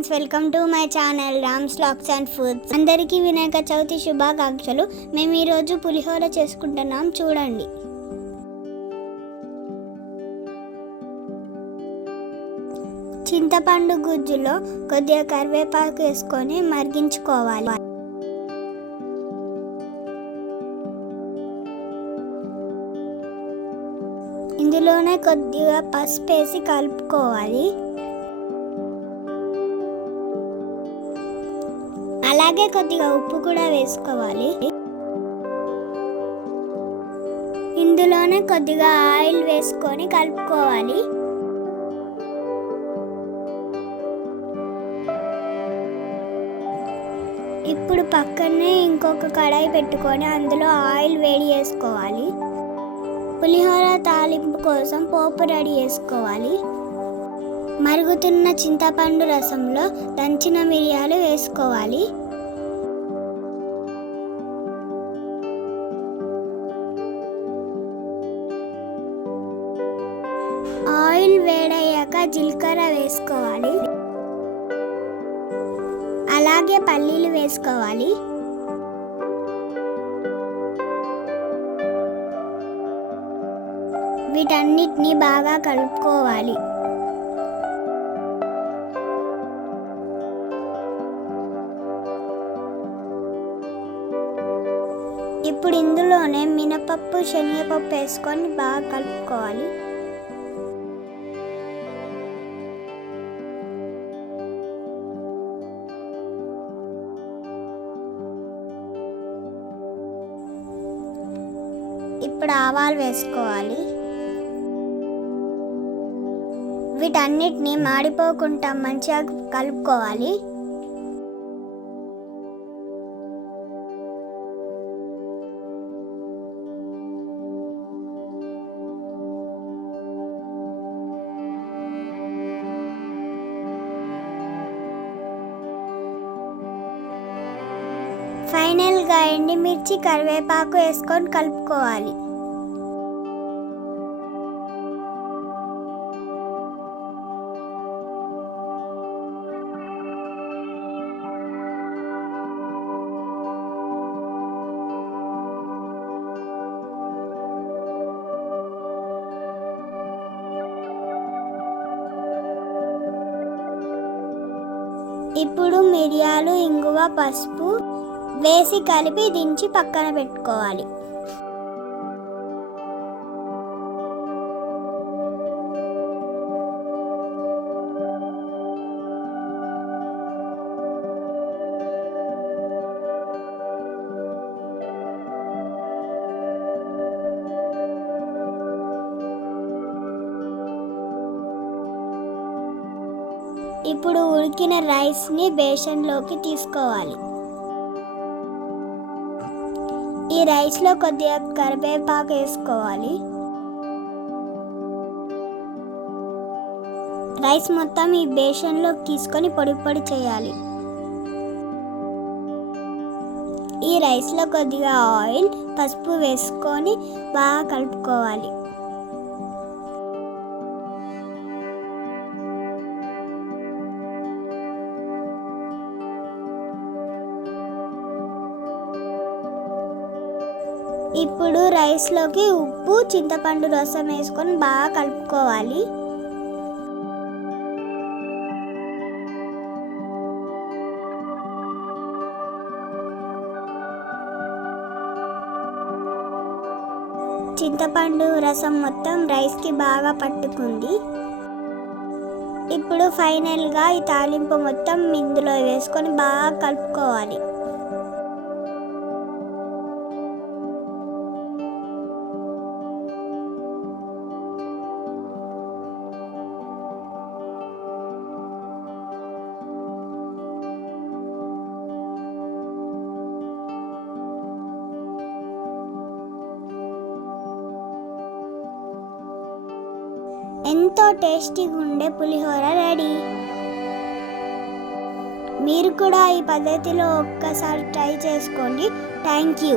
Friends welcome to my channel Rams lakhs and foods. అందరికీ వినాయక చవితి శుభాకాంక్షలు. మేము ఈరోజు పులిహోర చేసుకుంటున్నాం. చూడండి. చింతపండు గుజ్జులో కొద్దిగా కరివేపాకు వేసుకొని మరిగించుకోవాలి. ఇందులోనే కొద్దిగా పసుపు వేసి కలుపుకోవాలి. అలాగే కొద్దిగా ఉప్పు కూడా వేసుకోవాలి. ఇందులోనే కొద్దిగా ఆయిల్ వేసుకొని కలుపుకోవాలి. ఇప్పుడు పక్కనే ఇంకొక కడాయి పెట్టుకొని అందులో ఆయిల్ వేడి చేసుకోవాలి. పులిహోర తాలింపు కోసం పోపు రెడీ చేసుకోవాలి. మరుగుతున్న చింతపండు రసంలో దంచిన మిరియాలు వేసుకోవాలి. వేడయ్యాక జీలకర్ర వేసుకోవాలి. అలాగే పల్లీలు వేసుకోవాలి. వీటన్నిటిని బాగా కలుపుకోవాలి. ఇప్పుడు ఇందులోనే మినపప్పు శనగపప్పు వేసుకొని బాగా కలుపుకోవాలి. ఇప్పుడు ఆవాలు వేసుకోవాలి. వీటన్నిటిని మాడిపోకుండా మంచిగా కలుపుకోవాలి. ఫైనల్గా ఎండిమిర్చి కరివేపాకు వేసుకొని కలుపుకోవాలి. ఇప్పుడు మిరియాలు ఇంగువ పసుపు వేసి కలిపి దించి పక్కన పెట్టుకోవాలి. ఇప్పుడు ఉడికిన రైస్ని బేషన్లోకి తీసుకోవాలి. ఈ రైస్లో కొద్దిగా కరివేపాకు వేసుకోవాలి. రైస్ మొత్తం ఈ బేషన్లోకి తీసుకొని పొడి పొడి చేయాలి. ఈ రైస్లో కొద్దిగా ఆయిల్ పసుపు వేసుకొని బాగా కలుపుకోవాలి. ఇప్పుడు రైస్లోకి ఉప్పు చింతపండు రసం వేసుకొని బాగా కలుపుకోవాలి. చింతపండు రసం మొత్తం రైస్కి బాగా పట్టుకుంది. ఇప్పుడు ఫైనల్గా ఈ తాలింపు మొత్తం ఇందులో వేసుకొని బాగా కలుపుకోవాలి. ఎంతో టేస్టీగా ఉండే పులిహోర రెడీ. మీరు కూడా ఈ పద్ధతిలో ఒక్కసారి ట్రై చేసుకోండి. Thank you.